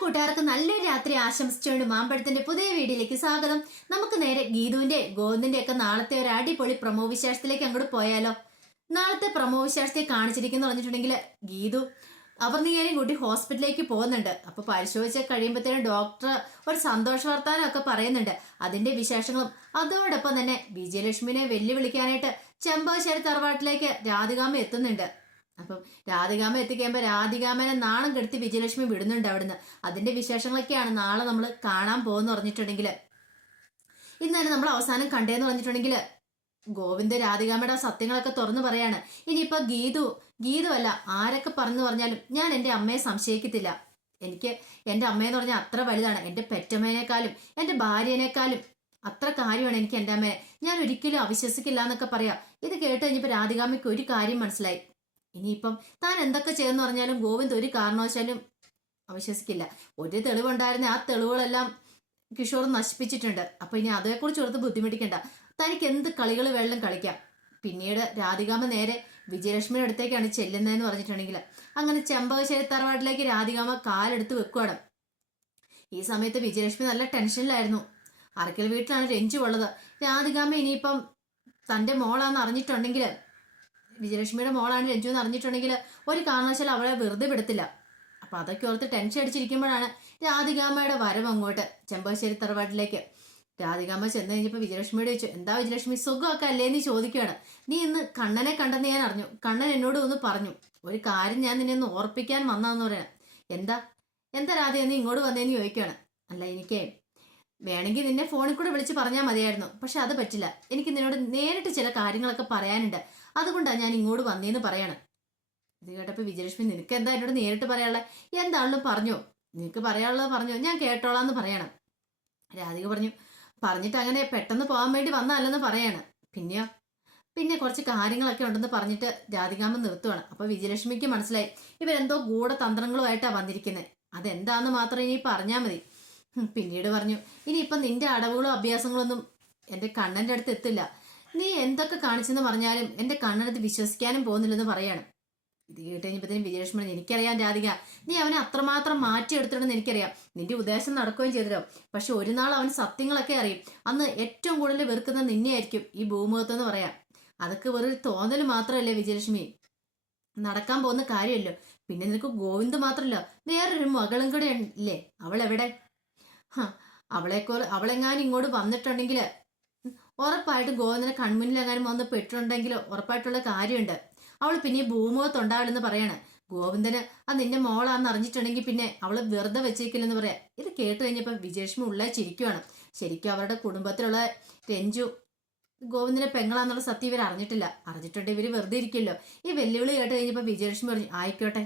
കൂട്ടുകാർക്ക് നല്ലൊരു രാത്രി ആശംസിച്ചുകൊണ്ട് മാമ്പഴത്തിന്റെ പുതിയ വീഡിയോയിലേക്ക് സ്വാഗതം. നമുക്ക് നേരെ ഗീതുവിന്റെ ഗോവിന്ദിന്റെ ഒക്കെ നാളത്തെ ഒരു അടിപൊളി പ്രമോ വിശേഷത്തിലേക്ക് അങ്ങോട്ട് പോയാലോ. നാളത്തെ പ്രമോ വിശേഷത്തെ കാണിച്ചിരിക്കുന്നു പറഞ്ഞിട്ടുണ്ടെങ്കിൽ ഗീതു അവർണികനെയും കൂട്ടി ഹോസ്പിറ്റലിലേക്ക് പോകുന്നുണ്ട്. അപ്പൊ പരിശോധിച്ച് കഴിയുമ്പോഴത്തേനും ഡോക്ടർ ഒരു സന്തോഷ വർത്താനമൊക്കെ പറയുന്നുണ്ട്. അതിന്റെ വിശേഷങ്ങളും അതോടൊപ്പം തന്നെ വിജയലക്ഷ്മിനെ വെല്ലുവിളിക്കാനായിട്ട് ചെമ്പാശ്ശേരി തറവാട്ടിലേക്ക് രാധികാമ എത്തുന്നുണ്ട്. അപ്പം രാധികാമ്മ എത്തിക്കുമ്പോൾ രാധികാമനെ നാണം കെടുത്തി വിജയലക്ഷ്മി വിടുന്നുണ്ട് അവിടുന്ന്. അതിന്റെ വിശേഷങ്ങളൊക്കെയാണ് നാളെ നമ്മൾ കാണാൻ പോകുന്നു പറഞ്ഞിട്ടുണ്ടെങ്കിൽ ഇന്ന് തന്നെ നമ്മൾ അവസാനം കണ്ടേന്ന് പറഞ്ഞിട്ടുണ്ടെങ്കിൽ ഗോവിന്ദ രാധികാമ്മയുടെ സത്യങ്ങളൊക്കെ തുറന്നു പറയാണ്. ഇനിയിപ്പോ ഗീതു ഗീതു അല്ല ആരൊക്കെ പറഞ്ഞു പറഞ്ഞാലും ഞാൻ എന്റെ അമ്മയെ സംശയിക്കത്തില്ല. എനിക്ക് എന്റെ അമ്മയെന്ന് പറഞ്ഞാൽ അത്ര വലുതാണ്. എന്റെ പെറ്റമ്മേനേക്കാളും എന്റെ ഭാര്യനേക്കാളും അത്ര കാര്യമാണ് എനിക്ക് എന്റെ അമ്മയെ ഞാൻ ഒരിക്കലും അവിശ്വസിക്കില്ല എന്നൊക്കെ പറയാം. ഇത് കേട്ട് കഴിഞ്ഞപ്പോൾ രാധികാമയ്ക്ക് ഒരു കാര്യം മനസ്സിലായി. ഇനിയിപ്പം താൻ എന്തൊക്കെ ചെയ്യുമെന്ന് പറഞ്ഞാലും ഗോവിന്ദ് ഒരു കാരണവശാലും അവിശ്വസിക്കില്ല ഒരു തെളിവുണ്ടായിരുന്ന ആ തെളിവുകളെല്ലാം കിഷോർ നശിപ്പിച്ചിട്ടുണ്ട്. അപ്പൊ ഇനി അതേക്കുറിച്ച് ഓർത്ത് ബുദ്ധിമുട്ടിക്കണ്ട. തനിക്ക് എന്ത് കളികൾ വെള്ളം കളിക്കാം. പിന്നീട് രാധികാമ നേരെ വിജയലക്ഷ്മിയുടെ അടുത്തേക്കാണ് ചെല്ലുന്നതെന്ന് പറഞ്ഞിട്ടുണ്ടെങ്കിൽ. അങ്ങനെ ചെമ്പകശ്ശേരി തറവാട്ടിലേക്ക് രാധികാമ കാലെടുത്ത് വെക്കുവാണ്. ഈ സമയത്ത് വിജയലക്ഷ്മി നല്ല ടെൻഷനിലായിരുന്നു. അറക്കൽ വീട്ടിലാണ് രഞ്ജു ഉള്ളത്. രാധികാമ ഇനിയിപ്പം തന്റെ മോളാന്ന് അറിഞ്ഞിട്ടുണ്ടെങ്കിൽ വിജയലക്ഷ്മിയുടെ മോളാണ് രഞ്ജു എന്ന് അറിഞ്ഞിട്ടുണ്ടെങ്കിൽ ഒരു കാരണവശാലും അവളെ വെറുതെ വിടത്തില്ല. അപ്പൊ അതൊക്കെ ഓർത്ത് ടെൻഷൻ അടിച്ചിരിക്കുമ്പോഴാണ് രാധികാമ്മയുടെ വരവ് അങ്ങോട്ട് ചെമ്പശ്ശേരി തറവാട്ടിലേക്ക്. രാധികാമ്മ ചെന്ന് കഴിഞ്ഞപ്പോൾ വിജയലക്ഷ്മിയോട് ചോദിച്ചു എന്താ വിജയലക്ഷ്മി സുഖമൊക്കെ അല്ലേ നീ ചോദിക്കുകയാണ്. നീ ഇന്ന് കണ്ണനെ കണ്ടെന്ന് ഞാൻ അറിഞ്ഞു. കണ്ണൻ എന്നോട് ഒന്ന് പറഞ്ഞു. ഒരു കാര്യം ഞാൻ നിന്നെ ഒന്ന് ഓർപ്പിക്കാൻ വന്നതെന്ന് പറയണം. എന്താ? എന്താ രാധ നീ ഇങ്ങോട്ട് വന്നേന്ന് ചോദിക്കുകയാണ്. അല്ല എനിക്ക് വേണമെങ്കിൽ നിന്നെ ഫോണിൽ കൂടെ വിളിച്ച് പറഞ്ഞാൽ മതിയായിരുന്നു. പക്ഷെ അത് പറ്റില്ല. എനിക്ക് നിന്നോട് നേരിട്ട് ചില കാര്യങ്ങളൊക്കെ പറയാനുണ്ട്. അതുകൊണ്ടാണ് ഞാൻ ഇങ്ങോട്ട് വന്നേന്ന് പറയണം. ഇത് കേട്ടപ്പോൾ വിജയലക്ഷ്മി നിനക്ക് എന്താ എന്നോട് നേരിട്ട് പറയാനുള്ളത് എന്താണെന്ന് പറഞ്ഞോ? നിനക്ക് പറയാനുള്ളത് പറഞ്ഞോ? ഞാൻ കേട്ടോളാന്ന് പറയണം. രാധിക പറഞ്ഞു പറഞ്ഞിട്ട് അങ്ങനെ പെട്ടെന്ന് പോകാൻ വേണ്ടി വന്നതല്ലെന്ന് പറയാണ്. പിന്നെയോ? പിന്നെ കുറച്ച് കാര്യങ്ങളൊക്കെ ഉണ്ടെന്ന് പറഞ്ഞിട്ട് രാധികാമ്മ നിർത്തുവാണ്. അപ്പോൾ വിജയലക്ഷ്മിക്ക് മനസ്സിലായി ഇവരെന്തോ ഗൂഢതന്ത്രങ്ങളുമായിട്ടാണ് വന്നിരിക്കുന്നത് അതെന്താന്ന് മാത്രം ഇനി പറഞ്ഞാൽ മതി. പിന്നീട് പറഞ്ഞു ഇനിയിപ്പം നിന്റെ അടവുകളോ അഭ്യാസങ്ങളൊന്നും എന്റെ കണ്ണന്റെ അടുത്ത് എത്തില്ല. നീ എന്തൊക്കെ കാണിച്ചെന്ന് പറഞ്ഞാലും എന്റെ കണ്ണെടുത്ത് വിശ്വസിക്കാനും പോകുന്നില്ലെന്ന് പറയാണ്. ഇത് കേട്ട് കഴിഞ്ഞപ്പോഴത്തേനും വിജയലക്ഷ്മി എനിക്കറിയാം രാധിക. നീ അവനെ അത്രമാത്രം മാറ്റിയെടുത്തിട്ടുണ്ടെന്ന് എനിക്കറിയാം. നിന്റെ ഉദ്ദേശം നടക്കുകയും ചെയ്തല്ലോ. പക്ഷെ ഒരു നാൾ അവൻ സത്യങ്ങളൊക്കെ അറിയും. അന്ന് ഏറ്റവും കൂടുതൽ വെറുക്കുന്ന നിന്നെയായിരിക്കും ഈ ഭൂമുഖത്തെന്ന് പറയാ. അതൊക്കെ വെറൊരു തോന്നൽ മാത്രമല്ലേ വിജയലക്ഷ്മി? നടക്കാൻ പോകുന്ന കാര്യമല്ലോ. പിന്നെ നിനക്ക് ഗോവിന്ദ് മാത്രമല്ല വേറൊരു മകളും കൂടെ ഇല്ലേ അവൾ എവിടെ അവളെക്കോ അവളെങ്ങാനും ഇങ്ങോട്ട് വന്നിട്ടുണ്ടെങ്കിൽ ഉറപ്പായിട്ടും ഗോവിന്ദനെ കൺമുന്നിലെങ്ങാനും വന്ന് പെട്ടിട്ടുണ്ടെങ്കിലോ? ഉറപ്പായിട്ടുള്ള കാര്യമുണ്ട്. അവൾ പിന്നെ ഭൂമുഖത്ത് ഭൂമുഖത്തുണ്ടാവില്ലെന്ന് പറയാണ്. ഗോവിന്ദന് അത് നിന്റെ മോളാന്ന് അറിഞ്ഞിട്ടുണ്ടെങ്കിൽ പിന്നെ അവൾ വെറുതെ വെച്ചേക്കില്ലെന്ന് പറയാം. ഇത് കേട്ട് കഴിഞ്ഞപ്പോൾ വിജയലക്ഷ്മി ഉള്ള ചിരിക്കുവാണ്. ശരിക്കും അവരുടെ കുടുംബത്തിലുള്ള രഞ്ജു ഗോവിന്ദനെ പെങ്ങളാന്നുള്ള സത്യം ഇവർ അറിഞ്ഞിട്ടില്ല. അറിഞ്ഞിട്ടുണ്ട് ഇവർ വെറുതെ ഇരിക്കുമല്ലോ ഈ വെല്ലുവിളി കേട്ട് കഴിഞ്ഞപ്പോൾ വിജയലക്ഷ്മി പറഞ്ഞു ആയിക്കോട്ടെ.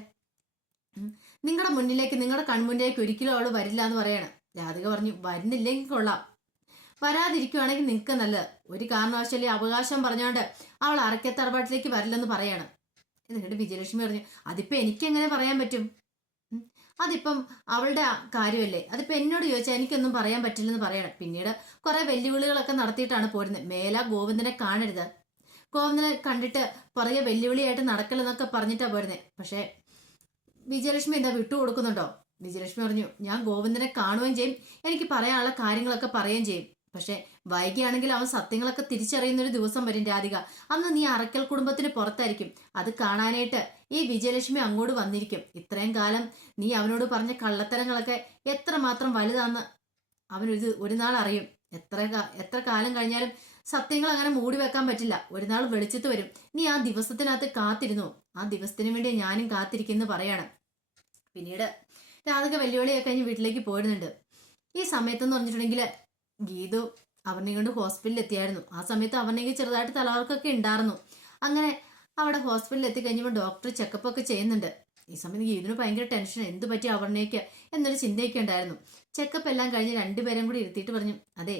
നിങ്ങളുടെ മുന്നിലേക്ക് നിങ്ങളുടെ കൺമുന്നിലേക്ക് ഒരിക്കലും അവൾ വരില്ല എന്ന് പറയാണ്. രാധിക പറഞ്ഞു വരുന്നില്ലെങ്കിൽ കൊള്ളാം. വരാതിരിക്കുവാണെങ്കിൽ നിങ്ങൾക്ക് നല്ലത് ഒരു കാരണവശാലും അവകാശം പറഞ്ഞോണ്ട് അവൾ അറക്കത്തറപാട്ടിലേക്ക് വരില്ലെന്ന് പറയാണ്. എന്നിട്ട് വിജയലക്ഷ്മി പറഞ്ഞു അതിപ്പോ എനിക്ക് എങ്ങനെ പറയാൻ പറ്റും? അതിപ്പം അവളുടെ കാര്യമല്ലേ? അതിപ്പോ എന്നോട് ചോദിച്ചാൽ എനിക്കൊന്നും പറയാൻ പറ്റില്ലെന്ന് പറയണം. പിന്നീട് കുറെ വെല്ലുവിളികളൊക്കെ നടത്തിയിട്ടാണ് പോരുന്നത്. മേല ഗോവിന്ദനെ കാണരുത്. ഗോവിന്ദനെ കണ്ടിട്ട് പുറകെ വെല്ലുവിളിയായിട്ട് നടക്കലെന്നൊക്കെ പറഞ്ഞിട്ടാണ് പോരുന്നത് പക്ഷേ വിജയലക്ഷ്മി എന്താ വിട്ടുകൊടുക്കുന്നുണ്ടോ? വിജയലക്ഷ്മി പറഞ്ഞു ഞാൻ ഗോവിന്ദനെ കാണുകയും ചെയ്യും. എനിക്ക് പറയാനുള്ള കാര്യങ്ങളൊക്കെ പറയുകയും ചെയ്യും. പക്ഷെ വൈകിയാണെങ്കിൽ അവൻ സത്യങ്ങളൊക്കെ തിരിച്ചറിയുന്ന ഒരു ദിവസം വരും രാധിക. അന്ന് നീ അറക്കൽ കുടുംബത്തിന് പുറത്തായിരിക്കും. അത് കാണാനായിട്ട് ഈ വിജയലക്ഷ്മി അങ്ങോട്ട് വന്നിരിക്കും. ഇത്രയും കാലം നീ അവനോട് പറഞ്ഞ കള്ളത്തരങ്ങളൊക്കെ എത്രമാത്രം വലുതാന്ന് അവനൊരു ഒരു നാൾ അറിയും. എത്ര എത്ര കാലം കഴിഞ്ഞാലും സത്യങ്ങൾ അങ്ങനെ മൂടി വെക്കാൻ പറ്റില്ല. ഒരു നാൾ വെളിച്ചത്ത് വരും. നീ ആ ദിവസത്തിനകത്ത് കാത്തിരുന്നു? ആ ദിവസത്തിന് വേണ്ടി ഞാനും കാത്തിരിക്കുന്നു പറയാണ്. പിന്നീട് രാധിക വെല്ലുവിളിയൊക്കെ കഴിഞ്ഞ് വീട്ടിലേക്ക് പോയിരുന്നുണ്ട് ഈ സമയത്തെന്ന് പറഞ്ഞിട്ടുണ്ടെങ്കിൽ ഗീതു അവനെ കൊണ്ട് ഹോസ്പിറ്റലിൽ എത്തിയായിരുന്നു ആ സമയത്ത് അവനെങ്കിൽ ചെറുതായിട്ട് തലവർക്കൊക്കെ ഉണ്ടായിരുന്നു. അങ്ങനെ അവിടെ ഹോസ്പിറ്റലിൽ എത്തിക്കഴിഞ്ഞപ്പോൾ ഡോക്ടർ ചെക്കപ്പ് ഒക്കെ ചെയ്യുന്നുണ്ട്. ഈ സമയത്ത് ഗീതുവിന് ഭയങ്കര ടെൻഷൻ എന്ത് പറ്റി അവർണയ്ക്ക് എന്നൊരു ചിന്തയൊക്കെ ഉണ്ടായിരുന്നു. ചെക്കപ്പ് എല്ലാം കഴിഞ്ഞ് രണ്ടുപേരും കൂടി ഇരുത്തിയിട്ട് പറഞ്ഞു അതെ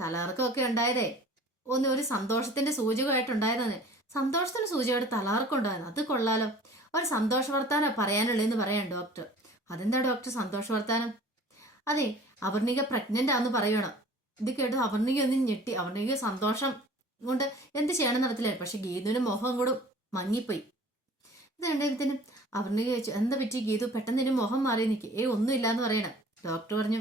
തലകറക്കമൊക്കെ ഉണ്ടായതേ. ഒന്ന് ഒരു സന്തോഷത്തിന്റെ സൂചകമായിട്ടുണ്ടായതാണ്. സന്തോഷത്തിന്റെ സൂചകമായിട്ട് തലകറക്കം ഉണ്ടായിരുന്നു അത് കൊള്ളാലോ. ഒരു സന്തോഷ വർത്താനം പറയാനുള്ളതെന്ന് പറയാം ഡോക്ടർ. അതെന്താ ഡോക്ടർ സന്തോഷ വർത്താനം അതെ അവർണിക പ്രഗ്നന്റ് ആന്ന് പറയണം ഇത് കേട്ട് അവർണിക ഒന്ന് ഞെട്ടി. അവർണിക സന്തോഷം കൊണ്ട് എന്ത് ചെയ്യണം നടത്തില്ല പക്ഷെ ഗീതുവിന്റെ മുഖം കൂടെ മങ്ങിപ്പോയി. ഇത് കണ്ടതിന് അവറിനെ ചോദിച്ചു എന്താ പറ്റി ഗീതു? പെട്ടെന്ന് ഇനി മുഖം മാറി നിൽക്കി ഏ ഒന്നുമില്ല എന്ന് പറയണം. ഡോക്ടർ പറഞ്ഞു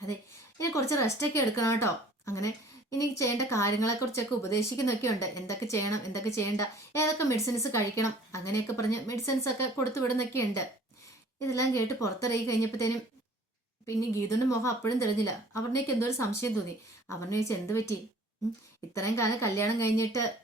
അതെ ഇനി കുറച്ച് റെസ്റ്റൊക്കെ എടുക്കണം കേട്ടോ. അങ്ങനെ ഇനി ചെയ്യേണ്ട കാര്യങ്ങളെ കാര്യങ്ങളെക്കുറിച്ചൊക്കെ ഉപദേശിക്കുന്നൊക്കെ ഉണ്ട്. എന്തൊക്കെ ചെയ്യണം എന്തൊക്കെ ചെയ്യേണ്ട ഏതൊക്കെ മെഡിസിൻസ് കഴിക്കണം? അങ്ങനെയൊക്കെ പറഞ്ഞ് മെഡിസിൻസ് ഒക്കെ കൊടുത്തു വിടുന്നൊക്കെ ഉണ്ട്. ഇതെല്ലാം കേട്ട് പുറത്തിറങ്ങി കഴിഞ്ഞപ്പോഴത്തേനും പിന്നെ ഗീതുവിന്റെ മുഖം അപ്പോഴും തെളിഞ്ഞില്ല. അവരുടെയൊക്കെ എന്തോ ഒരു സംശയം തോന്നി. അവരുടെ ചോദിച്ചു എന്ത് പറ്റി? ഇത്രയും കാലം കല്യാണം കഴിഞ്ഞിട്ട്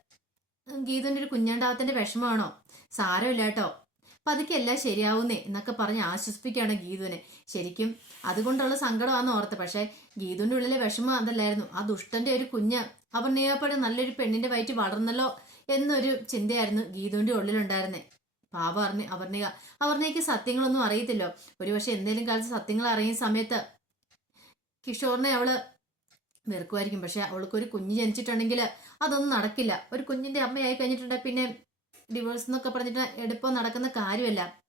ഗീതുവിന്റെ ഒരു കുഞ്ഞാണ്ടാവത്തിന്റെ വിഷമമാണോ? സാരമില്ല കേട്ടോ പതുക്കെ എല്ലാം ശരിയാവുന്നേ എന്നൊക്കെ പറഞ്ഞ് ആശ്വസിപ്പിക്കുകയാണ് ഗീതുവിനെ. ശരിക്കും അതുകൊണ്ടുള്ള സങ്കടമാണെന്ന് ഓർത്ത്. പക്ഷേ ഗീതുവിന്റെ ഉള്ളിലെ വിഷമം അതല്ലായിരുന്നു. ആ ദുഷ്ടന്റെ ഒരു കുഞ്ഞ് അപർണയപ്പോഴും നല്ലൊരു പെണ്ണിന്റെ വയറ്റ് വളർന്നല്ലോ എന്നൊരു ചിന്തയായിരുന്നു ഗീതുവിന്റെ ഉള്ളിലുണ്ടായിരുന്നേ. പാപ അറിഞ്ഞ അവർണിക അവർണിക്ക് സത്യങ്ങളൊന്നും അറിയത്തില്ലോ. ഒരുപക്ഷെ എന്തെങ്കിലും കാലത്ത് സത്യങ്ങൾ അറിയുന്ന സമയത്ത് കിഷോറിനെ അവൾ വെറുക്കുമായിരിക്കും. പക്ഷെ അവൾക്ക് ഒരു കുഞ്ഞ് ജനിച്ചിട്ടുണ്ടെങ്കിൽ അതൊന്നും നടക്കില്ല. ഒരു കുഞ്ഞിന്റെ അമ്മയായി കഴിഞ്ഞിട്ടുണ്ടെങ്കിൽ പിന്നെ ഡിവോഴ്സ് എന്നൊക്കെ പറഞ്ഞിട്ട് എടുപ്പം നടക്കുന്ന കാര്യമല്ല.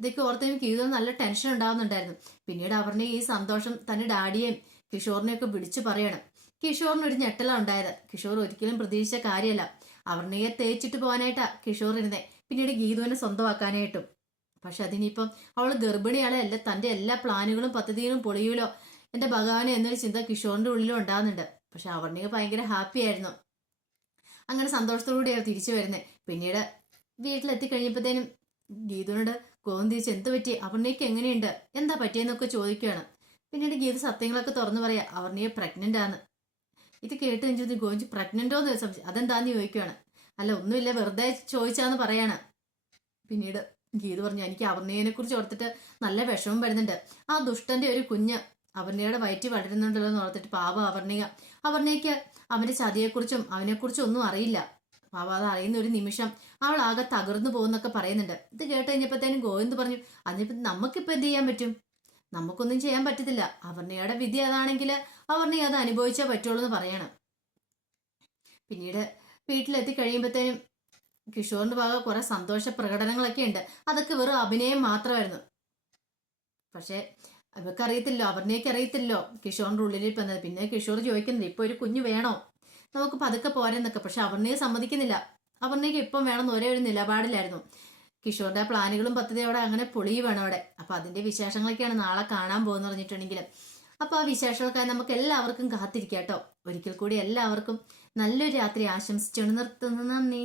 ഇതൊക്കെ ഓർത്ത് എനിക്ക് ജീവിതം നല്ല ടെൻഷൻ ഉണ്ടാവുന്നുണ്ടായിരുന്നു. പിന്നീട് അവരുടെ ഈ സന്തോഷം തന്റെ ഡാഡിയെയും കിഷോറിനെയൊക്കെ വിളിച്ചു പറയണം. കിഷോറിന് ഒരു ഞെട്ടലാണ് ഉണ്ടായത്. കിഷോർ ഒരിക്കലും പ്രതീക്ഷിച്ച കാര്യമല്ല. അവർണയെ തേച്ചിട്ട് പോകാനായിട്ടാ കിഷോർ ഇരുന്നേ. പിന്നീട് ഗീതുവിനെ സ്വന്തമാക്കാനായിട്ടും. പക്ഷെ അതിനിപ്പം അവൾ ഗർഭിണിയാളെ അല്ല തന്റെ എല്ലാ പ്ലാനുകളും പദ്ധതികളും പൊളിയൂലോ എന്റെ ഭഗവാനെ എന്നൊരു ചിന്ത കിഷോറിന്റെ ഉള്ളിലും ഉണ്ടാകുന്നുണ്ട് പക്ഷെ അവർണിക ഭയങ്കര ഹാപ്പി ആയിരുന്നു. അങ്ങനെ സന്തോഷത്തോടുകൂടിയാണ് തിരിച്ചു വരുന്നത് പിന്നീട് വീട്ടിലെത്തി കഴിഞ്ഞപ്പോഴത്തേനും ഗീതുവിനോട് കോവം തിരിച്ച് എന്ത് പറ്റി? അവർണിക്ക് എങ്ങനെയുണ്ട്? എന്താ പറ്റിയെന്നൊക്കെ ചോദിക്കുകയാണ് പിന്നീട് ഗീത സത്യങ്ങളൊക്കെ തുറന്നു പറയാം അവർണിയെ പ്രഗ്നന്റ് ആണ്. ഇത് കേട്ട് കഴിഞ്ഞത് ഗോവിന്ദ് പ്രഗ്നന്റോ എന്ന് സംശയം അതെന്താന്ന് ചോദിക്കുകയാണ് അല്ല ഒന്നുമില്ല വെറുതെ ചോദിച്ചാന്ന് പറയാണ്. പിന്നീട് ഗീത പറഞ്ഞു എനിക്ക് അവർണയെ കുറിച്ച് ഓർത്തിട്ട് നല്ല വിഷമം വരുന്നുണ്ട്. ആ ദുഷ്ടന്റെ ഒരു കുഞ്ഞ് അവർണയുടെ വയറ്റി വളരുന്നുണ്ടല്ലോ എന്ന് ഓർത്തിട്ട് പാവ അവർണിക. അവർണയ്ക്ക് അവന്റെ ചതിയെക്കുറിച്ചും അവനെക്കുറിച്ചും ഒന്നും അറിയില്ല. പാവ അത് അറിയുന്ന ഒരു നിമിഷം അവൾ ആകെ തകർന്നു പോകുന്നൊക്കെ പറയുന്നുണ്ട്. ഇത് കേട്ട് കഴിഞ്ഞപ്പോഴത്തേനും ഗോവിന്ദ് പറഞ്ഞു അതിനിപ്പം നമുക്കിപ്പോൾ എന്ത് ചെയ്യാൻ പറ്റും? നമുക്കൊന്നും ചെയ്യാൻ പറ്റത്തില്ല. അവർണയുടെ വിധി അതാണെങ്കിൽ അവർണി അത് അനുഭവിച്ചേ പറ്റുള്ളൂ എന്ന് പറയണം. പിന്നീട് വീട്ടിലെത്തി കഴിയുമ്പോഴത്തേനും കിഷോറിന്റെ ഭാഗം കുറെ സന്തോഷ പ്രകടനങ്ങളൊക്കെ ഉണ്ട്. അതൊക്കെ വെറും അഭിനയം മാത്രമായിരുന്നു. പക്ഷെ അവർക്ക് അറിയത്തില്ലോ അവരിനേക്ക് അറിയത്തില്ലോ കിഷോറിന്റെ ഉള്ളിൽ ഇപ്പം പിന്നെ കിഷോർ ചോദിക്കുന്നില്ല ഇപ്പൊ ഒരു കുഞ്ഞ് വേണോ? നമുക്ക് പതുക്കെ പോരെന്നൊക്കെ. പക്ഷെ അവർണയെ സമ്മതിക്കുന്നില്ല. അവർണയ്ക്ക് ഇപ്പം വേണമെന്ന് ഒരേ ഒരു നിലപാടിലായിരുന്നു. കിഷോറിന്റെ ആ പ്ലാനുകളും പദ്ധതിയോടെ അങ്ങനെ പൊളിയുവാണ് അവിടെ. അപ്പൊ അതിന്റെ വിശേഷങ്ങളൊക്കെയാണ് നാളെ കാണാൻ പോകുന്നു പറഞ്ഞിട്ടുണ്ടെങ്കിൽ. അപ്പൊ ആ വിശേഷങ്ങൾക്കായി നമുക്ക് എല്ലാവർക്കും കാത്തിരിക്കാം കേട്ടോ. ഒരിക്കൽ കൂടി എല്ലാവർക്കും നല്ലൊരു രാത്രി ആശംസിച്ചുകൊണ്ട് നിർത്തുന്നു. നന്ദി.